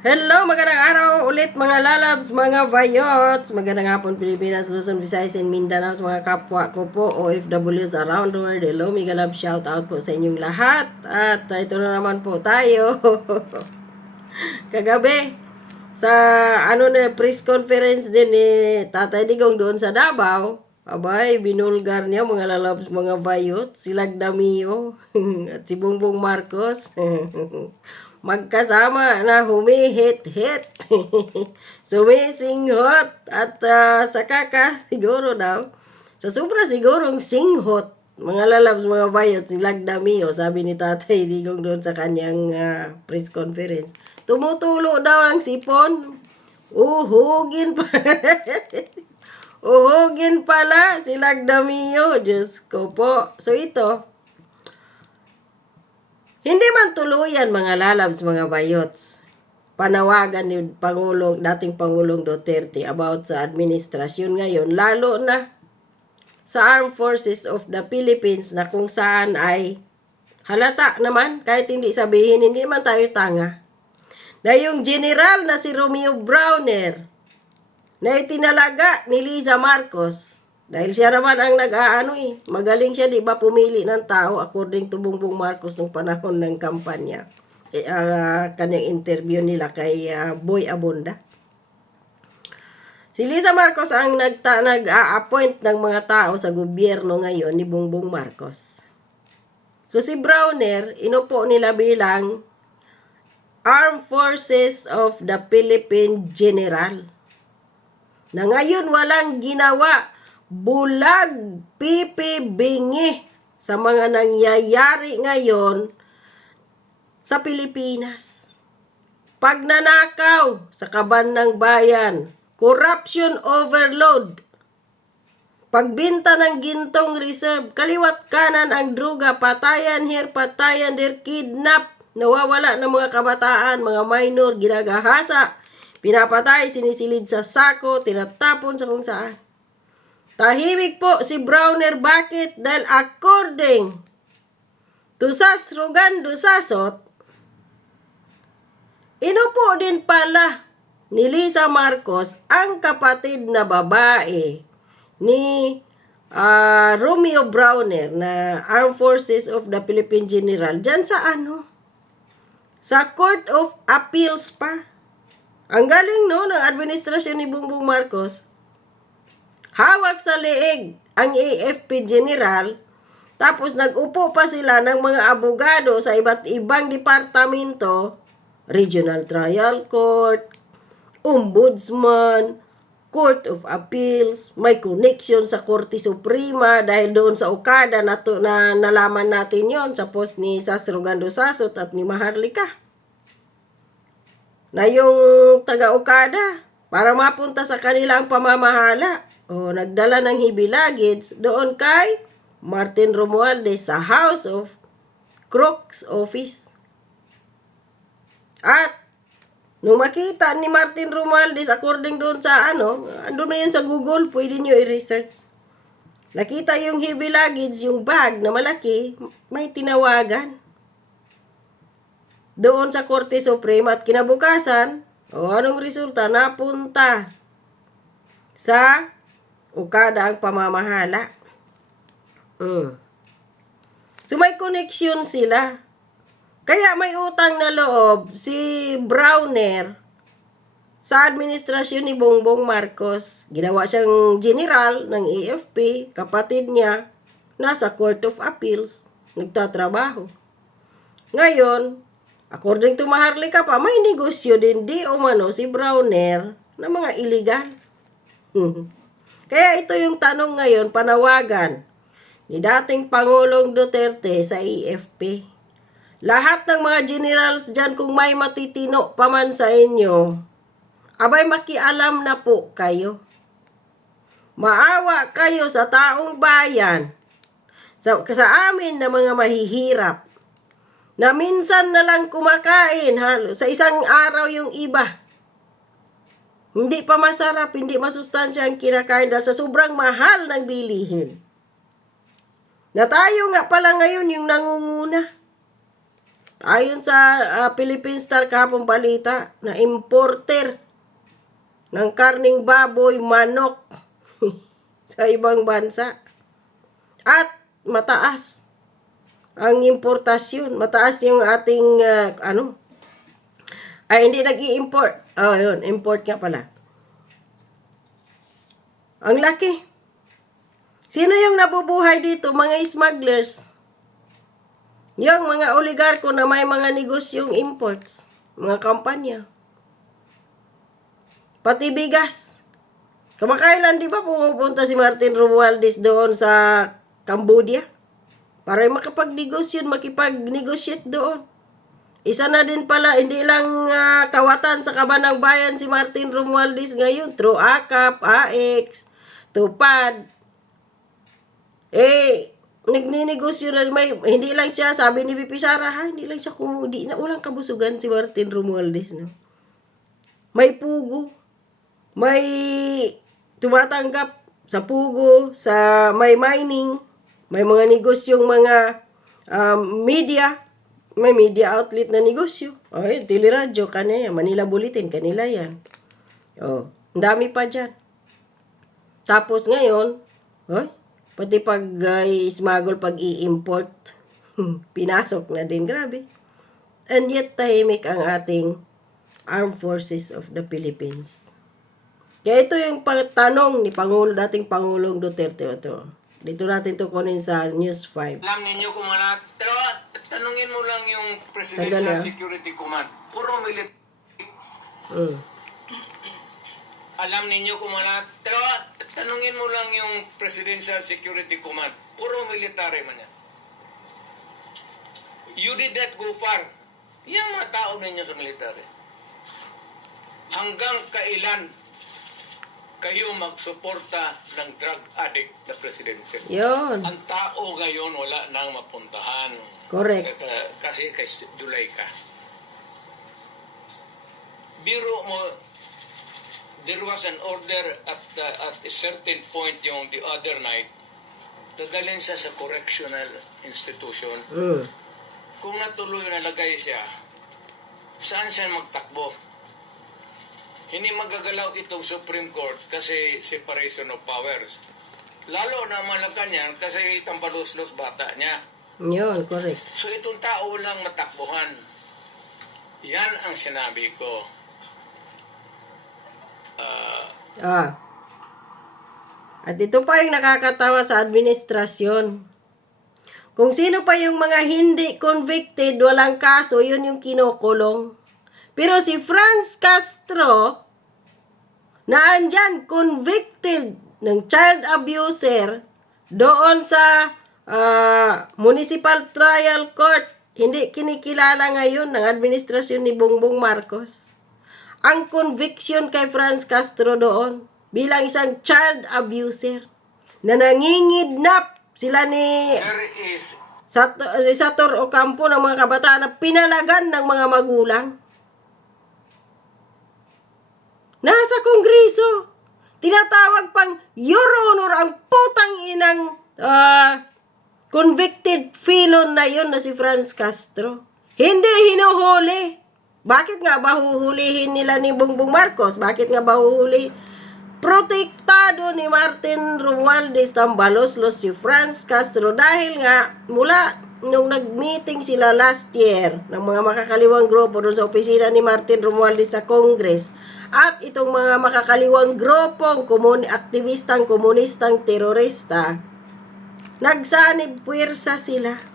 Hello, magandang araw ulit mga lalabs, mga vayots. Magandang hapon Pilipinas, Luzon, Visayas, and Mindanao mga kapwa ko po, OFWs around the world. Hello, mega love shout out po sa inyong lahat. At ito na naman po tayo. Kagabi, sa ano na press conference din ni Tatay Digong doon sa Davao. Abay, binulgar niya mga lalabs, mga bayot, si Lagdamio at si Bongbong Marcos. Magkasama na humihit-hit. Sumisinghot at uh, sa kaka siguro daw. Sa sobra sigurong singhot. Mga lalabs, mga bayot, si Lagdamio, sabi ni Tatay Digong doon sa kanyang uh, press conference. Tumutulo daw ang sipon. Uhugin pa. Uhugin pala si Lagdamio. Diyos ko po. So ito, hindi man tuluyan mga lalabs, mga bayots. Panawagan ni Pangulong, dating Pangulong Duterte about sa administrasyon ngayon, lalo na sa Armed Forces of the Philippines na kung saan ay halata naman, kahit hindi sabihin, hindi man tayo tanga. Na yung general na si Romeo Browner, na itinalaga ni Liza Marcos, dahil siya naman ang nag-aano eh. Magaling siya, di ba, pumili ng tao according to Bongbong Marcos nung panahon ng kampanya. Eh, uh, kanyang interview nila kay uh, Boy Abunda. Si Lisa Marcos ang nagta, nag-a-appoint ng mga tao sa gobyerno ngayon ni Bongbong Marcos. So si Browner, inupo nila bilang Armed Forces of the Philippine General. Na ngayon walang ginawa bulag, pipi, bingi sa mga nangyayari ngayon sa Pilipinas. Pagnanakaw sa kaban ng bayan, corruption overload, pagbinta ng gintong reserve, kaliwat kanan ang druga, patayan here, patayan there, kidnap, nawawala ng mga kabataan, mga minor, ginagahasa, pinapatay, sinisilid sa sako, tinatapon sa kung saan. Tahimik po si Browner bakit? Dahil according to Sasrugan Dusasot, inupo din pala ni Lisa Marcos ang kapatid na babae ni uh, Romeo Browner na Armed Forces of the Philippine General. Diyan sa ano? Sa Court of Appeals pa. Ang galing no ng administrasyon ni Bongbong Marcos hawak sa leeg ang AFP General, tapos nag-upo pa sila ng mga abogado sa iba't ibang departamento, Regional Trial Court, Ombudsman, Court of Appeals, may connection sa Korte Suprema dahil doon sa Okada na, to, na nalaman natin yon sa post ni Sasrogando Sasot at ni Maharlika. Na yung taga Okada, para mapunta sa kanilang pamamahala, o, nagdala ng luggage doon kay Martin Romualdez sa House of Crooks Office. At, nung makita ni Martin Romualdez, according doon sa ano, andun na yun sa Google, pwede nyo i-research. Nakita yung heavy luggage, yung bag na malaki, may tinawagan. Doon sa Korte Suprema at kinabukasan, o anong resulta? Napunta sa o kada ang pamamahala. Mm. So may connection sila. Kaya may utang na loob si Browner sa administrasyon ni Bongbong Marcos. Ginawa siyang general ng AFP, kapatid niya, nasa Court of Appeals, nagtatrabaho. Ngayon, according to Maharlika pa, may negosyo din di umano si Browner na mga illegal. Kaya ito yung tanong ngayon, panawagan ni dating Pangulong Duterte sa EFP. Lahat ng mga generals dyan, kung may matitino pa man sa inyo, abay makialam na po kayo. Maawa kayo sa taong bayan, sa, sa amin na mga mahihirap, na minsan na lang kumakain, halo, sa isang araw yung iba, hindi pa masarap, hindi masustansya ang kinakain dahil sa sobrang mahal ng bilihin. Na tayo nga pala ngayon yung nangunguna. Ayon sa ah, Philippine Star kahapon balita na importer ng karning baboy, manok sa ibang bansa. At mataas ang importasyon. Mataas yung ating ah, ano? Ay, hindi nag-i-import. Oh, yun. Import nga pala. Ang laki. Sino yung nabubuhay dito? Mga smugglers. Yung mga oligarko na may mga negosyong imports. Mga kampanya. Pati bigas. Kamakailan, di ba, pumupunta si Martin Romualdez doon sa Cambodia? Para makapag-negosyo, makipag-negotiate doon. Isa na din pala, hindi lang ah, kawatan sa kabanang bayan si Martin Romualdez ngayon. Through AKAP, AX, Tupad. Eh, nagninegosyo na, may, hindi lang siya, sabi ni Pipi Sara, ha, hindi lang siya kumudi na walang kabusugan si Martin Romualdez, no? May pugo, may tumatanggap sa pugo, sa may mining, may mga negosyong mga um, media, may media outlet na negosyo. O, yun, teleradyo, kanina, Manila Bulletin, kanila yan. O, ang dami pa dyan. Tapos ngayon, oy, pati pag uh, smuggle, pag i-import, pinasok na din, grabe. And yet, tahimik ang ating Armed Forces of the Philippines. Kaya ito yung tanong ni Pangulo, dating Pangulong Duterte. Ito. Dito natin to kunin sa News 5. Alam ninyo kung ano, pero tanungin mo lang yung Presidential Sandali, ah. Security Command. Puro military. Mm. Alam ninyo kung ano, pero tanungin mo lang yung Presidential Security Command. Puro military man yan. You did not go far. Yung mga tao ninyo sa military. Hanggang kailan kayo magsuporta ng drug addict na presidente? Yun. Ang tao ngayon wala nang mapuntahan. Correct. K- Kasi kay July ka. Biro mo, there was an order at uh, at a certain point yung the other night, dadalhin siya sa correctional institution. Mm. Kung natuloy na lagay siya, saan siya magtakbo? Hindi magagalaw itong Supreme Court kasi separation of powers. Lalo na Malacanang kasi tambalos-los bata niya. Yun, correct. So itong tao lang matakbuhan. Yan ang sinabi ko. Ah, Ah. At ito pa yung nakakatawa sa administrasyon. Kung sino pa yung mga hindi convicted, walang kaso, yun yung kinukulong. Pero si Franz Castro, na andyan, convicted ng child abuser doon sa ah, Municipal Trial Court, hindi kinikilala ngayon ng administrasyon ni Bongbong Marcos ang conviction kay Franz Castro doon bilang isang child abuser na nangingidnap sila ni there is Sato, si Sator Ocampo ng mga kabataan na pinalagan ng mga magulang. Nasa kongreso. Tinatawag pang Your Honor ang putang inang ah, convicted felon na yon na si Franz Castro. Hindi hinuhuli. Bakit nga ba huhulihin nila ni Bongbong Marcos? Bakit nga ba huhuli? Protektado ni Martin Romualdez Tambalos-Los si Franz Castro dahil nga mula nung nag-meeting sila last year ng mga makakaliwang grupo doon sa opisina ni Martin Romualdez sa Congress at itong mga makakaliwang grupong komuni aktivistang komunistang terorista nagsanib puwersa sila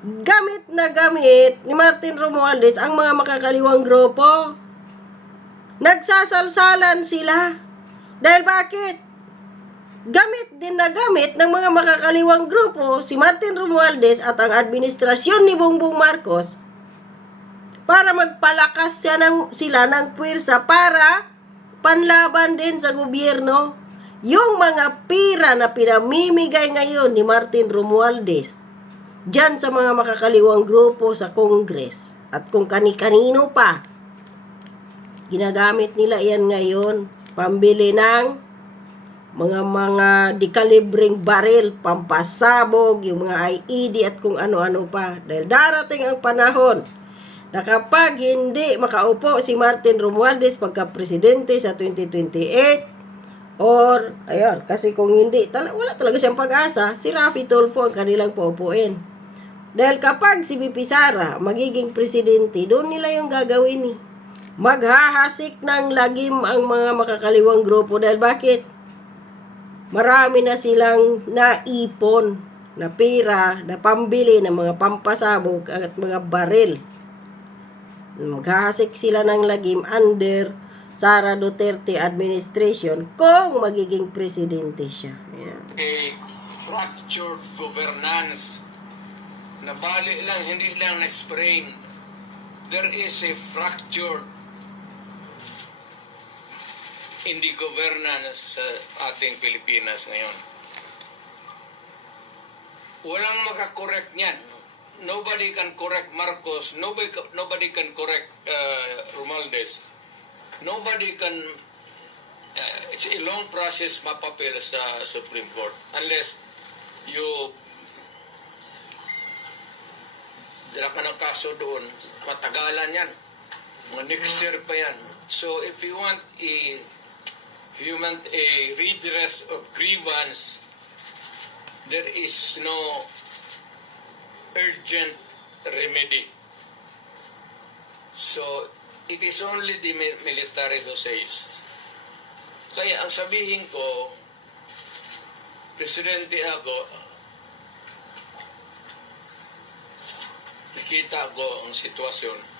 gamit na gamit ni Martin Romualdez ang mga makakaliwang grupo. Nagsasalsalan sila. Dahil bakit? Gamit din na gamit ng mga makakaliwang grupo si Martin Romualdez at ang administrasyon ni Bongbong Marcos para magpalakas siya ng, sila ng puwersa para panlaban din sa gobyerno yung mga pira na pinamimigay ngayon ni Martin Romualdez dyan sa mga makakaliwang grupo sa Congress at kung kani-kanino pa. Ginagamit nila yan ngayon pambili ng mga mga dekalibring baril, pampasabog, yung mga IED at kung ano-ano pa. Dahil darating ang panahon na kapag hindi makaupo si Martin Romualdez pagka-presidente sa 2028, or, ayun, kasi kung hindi, tala, wala talaga siyang pag-asa, si Rafi Tulfo ang kanilang paupuin. Dahil kapag si BP Sara magiging presidente, doon nila yung gagawin eh. Maghahasik ng lagim ang mga makakaliwang grupo. Dahil bakit? Marami na silang naipon na pera, na pambili ng mga pampasabog at mga baril. Maghahasik sila ng lagim under Sara Duterte administration kung magiging presidente siya. Ayan. a fractured governance na bali lang, hindi lang na-sprain. There is a fractured in the governance sa ating Pilipinas ngayon. Walang makakorek niyan. Nobody can correct Marcos. Nobody, nobody can correct uh, Romualdez. Nobody can uh, it's a long process mapapil sa Supreme Court unless you dala ka ng kaso doon, matagalan yan. Next year pa yan. So if you want a you a redress of grievance, there is no urgent remedy. So, it is only the mi- military who says. Kaya ang sabihin ko, Presidente ako, nakita ko ang sitwasyon.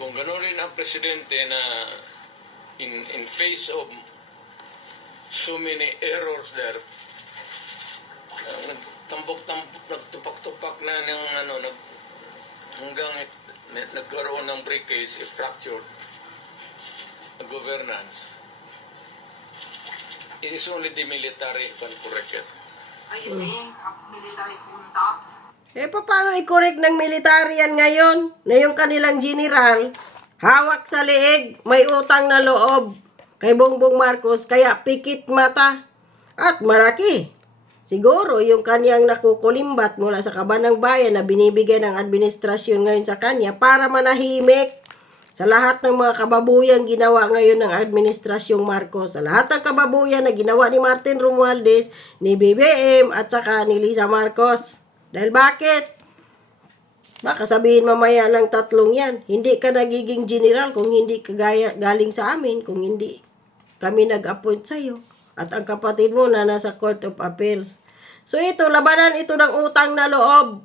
Kung gano'n rin ang presidente na in, in face of so many errors there, uh, nagtambok-tambok, nagtupak-tupak na ng ano, nag, hanggang it- nagkaroon ng breakage, a fractured governance. It is only the military can correct it. Are you saying a military junta? Eh, paano i-correct ng military yan ngayon? Na yung kanilang general, hawak sa leeg, may utang na loob kay Bongbong Marcos, kaya pikit mata. At maraki. Siguro yung kanyang nakukulimbat mula sa kabanang bayan na binibigay ng administrasyon ngayon sa kanya para manahimik sa lahat ng mga kababuyang ginawa ngayon ng administrasyong Marcos, sa lahat ng kababuyan na ginawa ni Martin Romualdez, ni BBM at saka ni Lisa Marcos. Dahil bakit? Baka sabihin mamaya ng tatlong yan, hindi ka nagiging general kung hindi ka gaya, galing sa amin, kung hindi kami nag-appoint sa'yo. At ang kapatid mo na nasa Court of Appeals. So ito, labanan ito ng utang na loob.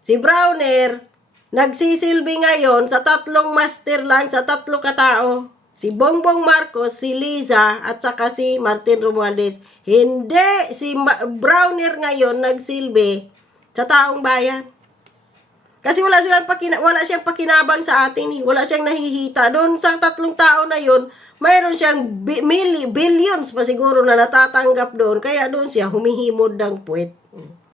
Si Browner, nagsisilbi ngayon sa tatlong master lang, sa tatlo katao. Si Bongbong Marcos, si Liza, at saka si Martin Romualdez. Hindi, si Ma- Browner ngayon nagsilbi sa taong bayan. Kasi wala silang pakina, wala siyang pakinabang sa atin eh. Wala siyang nahihita. Doon sa tatlong tao na yun, mayroon siyang bi- mili, billions pa siguro na natatanggap doon. Kaya doon siya humihimod ng puwet.